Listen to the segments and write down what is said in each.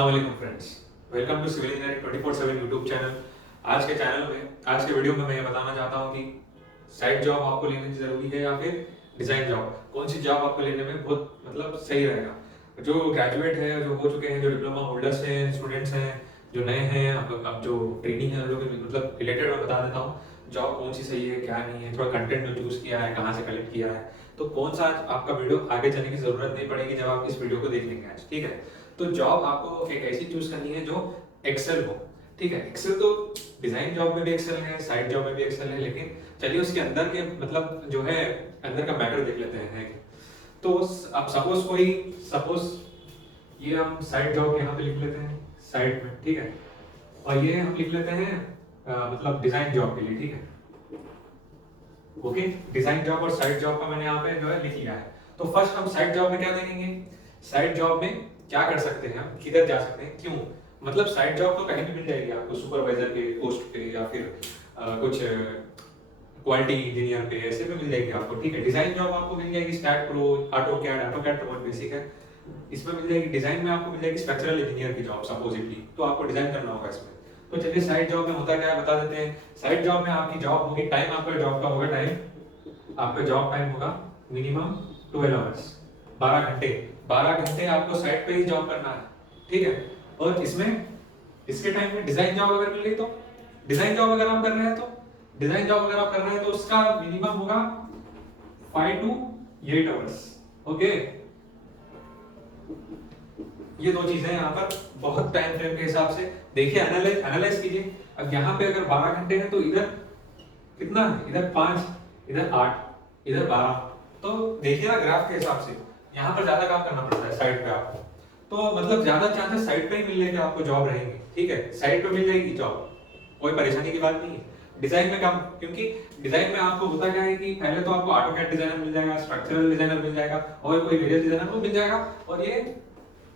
अस्सलाम वालेकुम friends, welcome to civil engineering 24/7 YouTube channel. आज के चैनल में, आज के वीडियो में मैं ये बताना चाहता हूँ कि साइड जॉब आपको लेनी जरूरी है या फिर डिजाइन जॉब, कौन सी जॉब आपको लेने में बहुत सही रहेगा। जो ग्रेजुएट है, जो हो चुके हैं, जो डिप्लोमा होल्डर्स हैं, स्टूडेंट्स हैं, जो नए हैं, अब जो ट्रेनिंग है, लोग रिलेटेड मैं बता देता हूँ जॉब कौन सी सही है क्या नहीं है, थोड़ा कंटेंट जो चूज किया है, कहाँ से कलेक्ट किया है, तो कौन सा आपका वीडियो आगे चलने की जरूरत नहीं पड़ेगी जब आप इस वीडियो को देख लेंगे आज। ठीक है, तो जॉब आपको एक ऐसी चूज करनी है जो एक्सेल हो। ठीक है, एक्सेल तो डिजाइन जॉब में भी एक्सेल है, साइड जॉब में भी एक्सेल है, लेकिन चलिए उसके अंदर के जो है अंदर का मैटर देख लेते हैं। तो अब सपोज ये हम साइड जॉब यहाँ पे लिख लेते हैं साइड में। ठीक है, और ये हम लिख लेते हैं डिजाइन जॉब के लिए। ठीक है, ओके, डिजाइन जॉब और साइड जॉब का मैंने यहाँ पे जो है लिख लिया है। तो फर्स्ट हम साइड जॉब में क्या देखेंगे, साइड जॉब में क्या कर सकते हैं, हम किधर जा सकते हैं, क्यों साइड जॉब तो कहीं भी मिल जाएगी आपको, सुपरवाइजर के पोस्ट पे या फिर कुछ क्वालिटी इंजीनियर पे, ऐसे पे मिल जाएगी आपको। ठीक है, डिजाइन जॉब आपको मिल जाएगी स्टैट प्रो, ऑटोकैड तो बहुत बेसिक है, इसमें मिल जाएगी। डिजाइन में आपको मिल जाएगी स्ट्रक्चरल इंजीनियर की जॉब सपोजिटली, तो आपको डिजाइन करना होगा इसमें। तो चलिए साइड जॉब में होता क्या है बता देते हैं। साइड जॉब में आपकी जॉब होगी, टाइम आपका जॉब का होगा, आपका जॉब टाइम होगा मिनिमम 12 आवर्स, 12 घंटे आपको साइड पे ही जॉब करना है। ठीक है, और इसमें इसके टाइम में डिजाइन जॉब अगर मिल गई तो डिजाइन जॉब अगर आप कर रहे हैं तो उसका मिनिमम होगा 5 to 8 आवर्स। ओके, ये दो चीजें यहाँ पर बहुत टाइम फ्रेम के हिसाब से देखिए, एनालाइज कीजिए। अब यहाँ पे अगर 12 घंटे हैं तो इधर कितना है, इधर 5, इधर 8, इधर 12, तो देखिए ना ग्राफ के हिसाब से यहाँ पर ज्यादा काम करना पड़ता है साइड पे आपको, तो ज्यादा चांसेस साइड पे ही मिलने के आपको जॉब रहेंगे। ठीक है, साइड पे मिल जाएगी जॉब, कोई परेशानी की बात नहीं है। डिजाइन में कम, क्योंकि डिजाइन में आपको होता क्या है कि पहले तो आपको ऑटोकैड डिजाइनर मिल जाएगा, स्ट्रक्चरल डिजाइनर मिल जाएगा, और कोई वेरियस डिजाइनर वो मिल जाएगा, और ये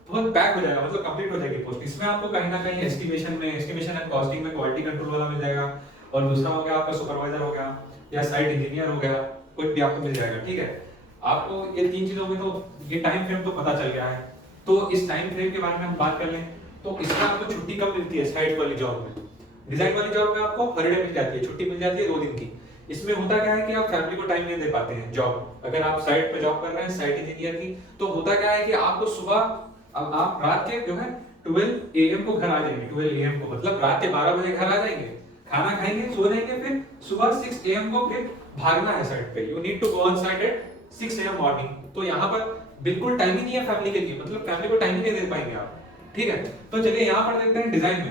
बहुत पैक हो जाएगा, कंप्लीट हो जाएगी पोस्ट। इसमें आपको कहीं ना कहीं एस्टिमेशन एंड कॉस्टिंग में क्वालिटी कंट्रोल वाला मिल जाएगा, और दूसरा हो गया आपका सुपरवाइजर हो गया या साइट इंजीनियर हो गया, कोई भी आपको मिल जाएगा। ठीक है, आपको ये तीन चीजों में तो ये टाइम फ्रेम तो पता चल गया है। तो इस टाइम फ्रेम के बारे में हम बात कर लें तो इसमें आपको छुट्टी कब मिलती है साइड वाली जॉब में। डिजाइन वाली जॉब में आपको हॉलिडे मिल जाती है, छुट्टी मिल जाती है 2 दिन की। इसमें होता क्या है कि आप फैमिली को टाइम नहीं दे पाते हैं। जॉब अगर आप साइट पे जॉब कर रहे हैं साइट इंजीनियर की, तो होता क्या है कि आपको सुबह, अब आप रात के जो है 12 AM को घर आ जाएंगे, 12 AM को रात के 12 बजे घर आ जाएंगे, खाना खाएंगे, सो जाएंगे, फिर सुबह 6 AM को फिर भागना है साइट पे। You need to go on site at 6 AM morning. तो यहाँ पर बिल्कुल टाइम ही नहीं है फैमिली के लिए, फैमिली को टाइम ही नहीं दे पाएंगे आप। ठीक है, तो चलिए यहाँ पर देखते हैं डिजाइन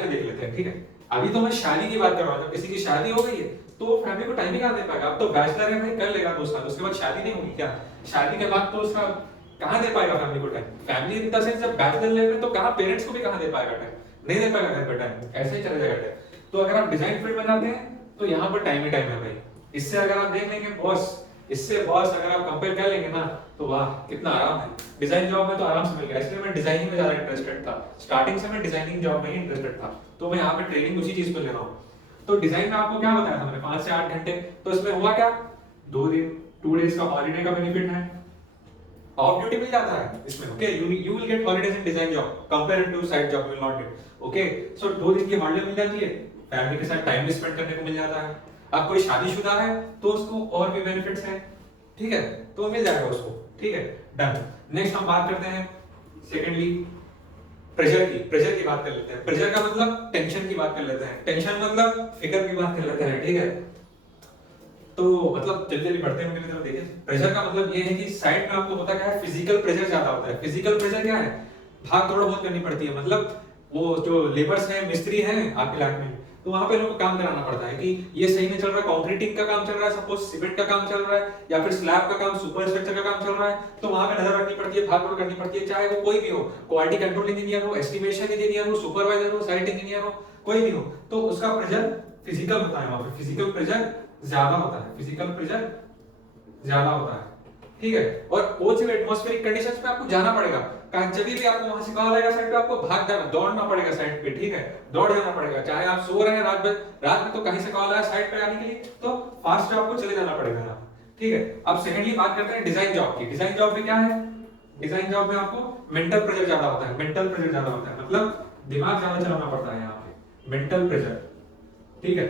में देख लेते हैं। ठीक है, अभी तो मैं शादी की बात कर रहा हूँ, जब किसी की शादी हो गई है तो फैमिली को टाइम ही कहाँ दे पाएगा। अब तो बैचलर है भाई, कर लेगा 2 साल, उसके बाद शादी नहीं होगी क्या, शादी के बाद तो उसका कहाँ दे पाएगा फैमिली को time. Family in the sense जब बैचलर लेवल में, तो कहाँ पेरेंट्स को भी कहाँ दे पाएगा टाइम, नहीं दे पाएगा घर पे टाइम, ऐसे ही चला जाएगा टाइम। तो अगर आप डिजाइन फील्ड में जाते हैं तो यहाँ पर टाइम ही टाइम है भाई। इससे अगर आप देख लेंगे बॉस अगर आप कंपेयर कर लेंगे ना, तो वाह कितना आराम है। डिजाइन जॉब में तो आराम से मिल गया, इसलिए मैं डिजाइनिंग में ज्यादा इंटरेस्टेड था। स्टार्टिंग से मैं डिजाइनिंग जॉब में ही इंटरेस्टेड था, तो मैं यहाँ पे ट्रेनिंग उसी चीज पे ले रहा हूँ। तो डिजाइन में आपको क्या बताया था मैंने, 5 से 8 घंटे। तो इसमें हुआ क्या, 2 डेज का हॉलीडे का बेनिफिट है, ऑफ ड्यूटी मिल जाता है इसमें। Okay, you will get holidays in design job compared to side job, will not get. Okay, so 2 दिन की हॉलीडे मिल जाती है, फैमिली के साथ टाइम भी स्पेंड करने को मिल जाता है। अब कोई शादीशुदा है तो उसको और भी बेनिफिट्स हैं। ठीक है, तो मिल जाएगा उसको। ठीक है, डन। नेक्स्ट हम बात करते हैं सेकेंडली प्रेशर की बात कर लेते हैं। प्रेशर का टेंशन की बात कर लेते हैं, टेंशन फिकर की बात कर लेते हैं। ठीक है, तो जल्दी बढ़ते हैं उनकी तरफ। देखिए, प्रेशर का ये है कि साइड में आपको होता क्या है, फिजिकल प्रेशर ज्यादा होता है। फिजिकल प्रेशर क्या है, भाग दौड़ बहुत करनी पड़ती है। वो जो लेबर्स हैं, मिस्त्री हैं आपके इलाके में, तो वहां पे लोगों को काम कराना पड़ता है कि ये सही नहीं चल रहा है, कंक्रीटिंग का काम चल रहा है, सपोज सीमेंट का काम चल रहा है, या फिर स्लैब का काम, सुपर स्ट्रक्चर का काम चल रहा है, तो वहां पे नजर रखनी पड़ती है, भाग दौड़ करनी पड़ती है, चाहे वो कोई भी हो, क्वालिटी कंट्रोल इंजीनियर हो, एस्टिमेशन इंजीनियर हो, सुपरवाइजर हो, साइट इंजीनियर हो, कोई भी हो, तो उसका प्रेशर फिजिकल होता है। वहां पे फिजिकल प्रेशर ज्यादा होता है। ठीक है, और बहुत से एटमॉस्फेरिक कंडीशंस में आपको जाना पड़ेगा, जब भी आपको वहां से कहा जाएगा साइड पे, आपको भाग जाना, दौड़ना पड़ेगा साइड पे। ठीक है, दौड़ जाना पड़ेगा, चाहे आप सो रहे हैं रात में तो कहीं से कॉल आया साइड पे आने के लिए, तो फास्ट आपको चले जाना पड़ेगा। ठीक है, अब सेकेंडली बात करते हैं डिजाइन जॉब की। डिजाइन जॉब में क्या है, डिजाइन जॉब में आपको मेंटल प्रेशर ज्यादा होता है, मेंटल प्रेशर ज्यादा होता है, मतलब दिमाग ज्यादा चलाना पड़ता है यहाँ पे, मेंटल प्रेशर, ठीक है,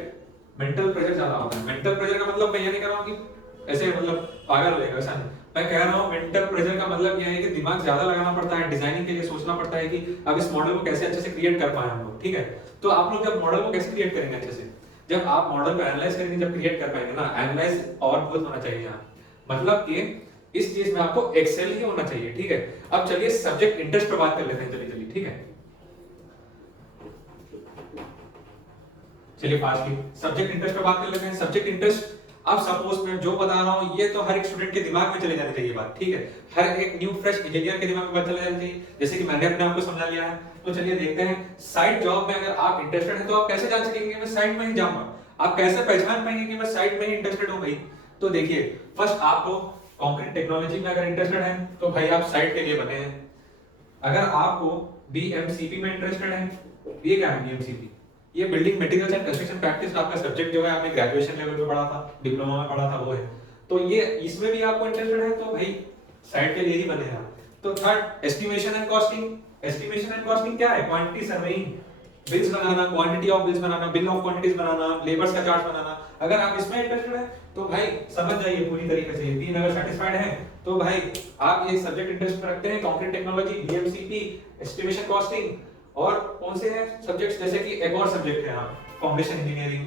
मेंटल प्रेशर ज्यादा होता है। मेंटल प्रेशर का मतलब मैं ये नहीं कर रहा हूँ कि ऐसे मतलब पागल हो जाएगा, ऐसा नहीं, मैं कह रहा हूँ मेंटल प्रेशर का मतलब यह है कि दिमाग ज्यादा लगाना पड़ता है, डिजाइनिंग के लिए सोचना पड़ता है कि अब इस मॉडल को कैसे अच्छे से क्रिएट कर पाए हम लोग, ठीक है। तो आप लोग जब मॉडल को कैसे क्रिएट करेंगे अच्छे से, जब आप मॉडल को एनालाइज करेंगे, जब क्रिएट कर पाएंगे ना, एनालाइज और बहुत होना चाहिए यहाँ, मतलब कि इस चीज में आपको एक्सेल ही होना चाहिए, ठीक है। अब चलिए सब्जेक्ट इंटरेस्ट पर बात कर लेते हैं, चलिए चलिए, ठीक है, चलिए फास्टली सब्जेक्ट इंटरेस्ट पर बात कर लेते हैं। सब्जेक्ट इंटरेस्ट, अब सपोज मैं जो बता रहा हूं ये तो हर एक स्टूडेंट के दिमाग में चले जानी चाहिए बात, ठीक है, हर एक न्यू फ्रेश इंजीनियर के दिमाग में बात चले जानी चाहिए, जैसे कि मैंने अपने आप को समझा लिया है। तो चलिए देखते हैं, साइड जॉब में अगर आप इंटरेस्टेड हैं तो आप कैसे जान सकेंगे मैं साइड में ही जाऊंगा, आप कैसे पहचान पाएंगे कि मैं साइड में ही इंटरेस्टेड हूं भाई। तो देखिए, फर्स्ट आपको कंक्रीट टेक्नोलॉजी में अगर इंटरेस्टेड है तो भाई आप साइड के लिए बने हैं। अगर आपको बीएमसीपी में इंटरेस्टेड है, ये क्या है बीएमसीपी, ये building materials and construction practice आपका सब्जेक्ट जो है आपने ग्रेजुएशन लेवल पे पढ़ा था, डिप्लोमा में पढ़ा था वो है, तो ये इसमें भी आपको इंटरेस्टेड है तो भाई साइड के लिए ही बने हैं। तो third estimation and costing, estimation and costing क्या है, quantity surveying, bills banana, quantity of bills banana, bill of quantities banana, labours का चार्ट बनाना, अगर आप इसमें इंटरेस्टेड है तो भाई समझ जाइए पूरी तरीके से, तीन अगर सेटिस्फाइड हैं तो भाई आप ये सब्जेक्ट इंटरेस्ट रखते हैं, कंक्रीट टेक्नोलॉजी, बीएमसीपी, एस्टिमेशन कॉस्टिंग, और कौन से हैं सब्जेक्ट्स, जैसे कि एक और सब्जेक्ट है यहाँ फाउंडेशन इंजीनियरिंग,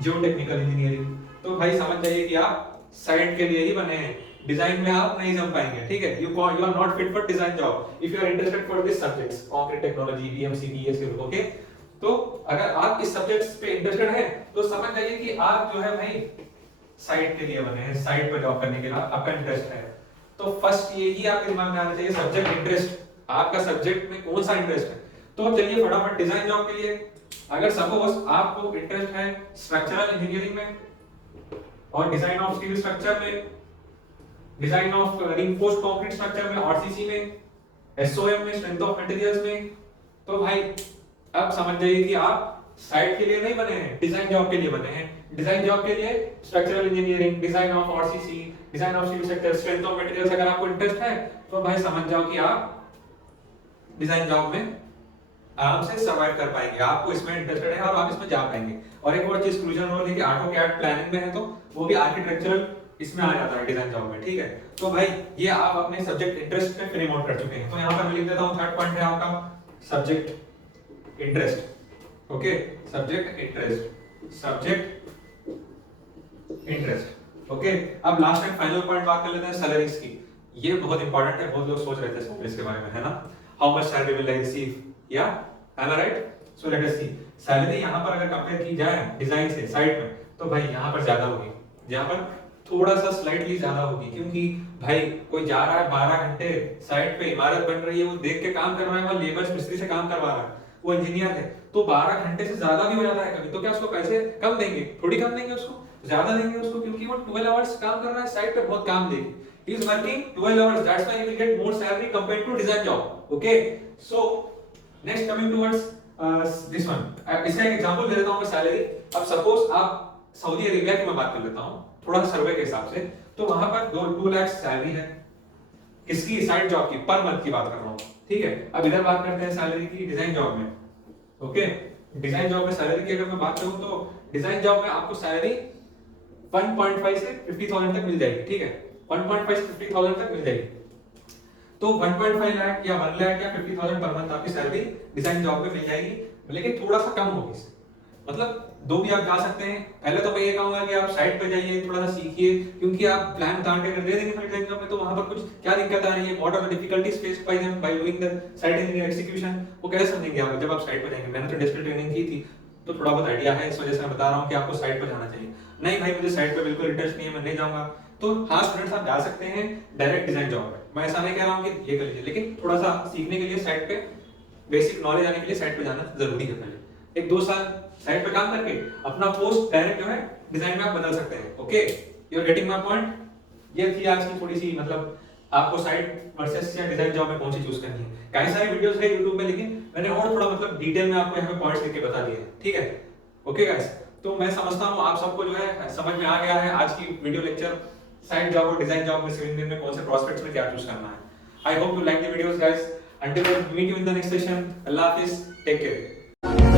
जियोटेक्निकल इंजीनियरिंग, तो भाई समझ जाइए कि आप साइड के लिए ही बने हैं, डिजाइन में आप नहीं जम पाएंगे, ठीक है, you are not fit for design job if you are interested for this subjects, concrete technology, BMCP, ये सब, ओके। तो अगर आप इस सब्जेक्ट्स पे इंटरेस्टेड हैं तो समझ जाइए कि आप जो है भाई साइड के लिए बने हैं, साइड पे जॉब करने के लिए आपका इंटरेस्ट है। तो फर्स्ट यही आपके दिमाग में आना चाहिए, सब्जेक्ट इंटरेस्ट, आपका सब्जेक्ट में कौन सा इंटरेस्ट है। तो अब चलिए फटाफट डिजाइन जॉब के लिए, अगर सपोज आपको इंटरेस्ट है स्ट्रक्चरल इंजीनियरिंग में और डिजाइन ऑफ स्टील स्ट्रक्चर में, design of reinforced concrete structure में, आरसीसी में, एसओएम में, स्ट्रेंथ ऑफ मटेरियल्स में, तो भाई अब समझ जाइए कि आप साइट के लिए नहीं बने हैं, डिजाइन जॉब के लिए बने हैं। डिजाइन जॉब के लिए structural engineering, design of RCC, design of steel structure, strength of materials अगर आपको इंटरेस्ट है तो भाई समझ जाओ कि आप डिजाइन जॉब में आराम से सर्वाइव कर पाएंगे, आपको इसमें इंटरेस्टेड है और आप इसमें जा पाएंगे। और एक और चीज क्रूशियल रोल है कि ऑटोकैड प्लानिंग में है तो वो भी आर्किटेक्चरल इसमें आ जाता है डिजाइन जॉब में, ठीक है। तो भाई ये आप अपने सब्जेक्ट इंटरेस्ट पे फ्रेम आउट कर चुके हैं। तो यहाँ पर मैं लिख देता हूँ, थर्ड पॉइंट है आपका subject interest, okay, subject interest, subject interest, okay. अब लास्ट एंड फाइनल पॉइंट बात कर लेते हैं सैलरीज की, ये बहुत इंपॉर्टेंट है, बहुत लोग सोच रहे थे सैलरीज के बारे में, है ना, how much salary will I receive, या am I right? So let us see, salary यहाँ पर अगर कंपेयर की जाए डिजाइन से साइड में तो भाई यहाँ पर ज्यादा होगी, यहाँ पर थोड़ा सा स्लाइटली ज्यादा होगी, क्योंकि भाई कोई जा रहा है 12 घंटे साइड पे, इमारत बन रही है, वो देख के काम कर रहा है, वो लेबर मिस्त्री से काम करवा रहा है, वो इंजीनियर है, तो 12 घंटे से ज्यादा भी हो जाता है कभी, तो क्या उसको पैसे कम देंगे, थोड़ी कम देंगे उसको, ज्यादा देंगे उसको, क्योंकि वो 12 आवर्स काम कर रहा है साइड पे, बहुत काम देगी, he is working 12 hours, that's why he will get more salary compared to design job, okay। So next coming towards this one, इसका एक एग्जांपल दे देता हूं मैं सैलरी। अब सपोज आप सऊदी अरेबिया की मैं बात कर लेता हूं थोड़ा सर्वे के हिसाब से, तो वहां पर 2 लाख सैलरी है, किसकी, साइड जॉब की, पर मंथ की बात कर रहा हूं, ठीक है। अब इधर बात करते हैं सैलरी की डिजाइन जॉब में, ओके। डिजाइन जॉब में सैलरी की अगर मैं बात करूं तो डिजाइन जॉब में आपको सैलरी 1.5 से 50,000 तक मिल जाएगी, ठीक है, 1.5 से 50,000 तक मिल जाएगी। तो 1.5 लाख या 1 लाख या 50,000 पर मंथ आपकी सैलरी डिजाइन जॉब में मिल जाएगी, लेकिन थोड़ा सा कम होगी इससे, मतलब दो भी आप जा सकते हैं। पहले तो मैं ये कहूंगा कि आप साइट पे जाइए, थोड़ा सा सीखिए, क्योंकि आप प्लान उतार के दे देंगे डिजाइन जॉब में तो वहां पर कुछ क्या दिक्कत आ रही है, what are the difficulties faced by them by doing the site engineer execution, वो कैसे समझेंगे आप जब आप साइट पे जाएंगे। मैंने तो इंडस्ट्रियल ट्रेनिंग की थी तो थोड़ा बहुत आइडिया है, इस वजह से मैं बता रहा हूँ कि आपको साइट पे जाना चाहिए। नहीं भाई मुझे साइट पे बिल्कुल इंटरेस्ट नहीं है, मैं नहीं जाऊंगा, तो हाँ स्टूडेंट्स आप जा सकते हैं डायरेक्ट डिजाइन जॉब में, मैं ऐसा नहीं कह रहा हूँ कि ये कर लीजिए, लेकिन थोड़ा सा सीखने के लिए साइट पे बेसिक नॉलेज आने के लिए साइट पे जाना जरूरी है। पहले 1-2 साल साइट पे काम करके अपना पोस्ट डायरेक्ट जो है डिजाइन में आप बदल सकते हैं, okay, you are getting my point. ये थी आज की थोड़ी सी, मतलब आपको साइट वर्सेस या डिजाइन जॉब में कौन सी चूज करनी है। कई सारी वीडियोस है YouTube में, लेकिन मैंने और थोड़ा मतलब डिटेल में आपको यहाँ पे पॉइंट्स लिख के बता दिए, ठीक है, ओके गाइस। तो मैं समझता हूँ आप सबको जो है समझ में आ गया है आज की वीडियो लेक्चर, साइट जॉब और डिजाइन जॉब में सिविल इंजीनियर में कौन से प्रोस्पेक्ट्स में क्या चूज करना है। I hope you like the videos, guys. Until then, meet you in the next session. Allah Hafiz. Take care.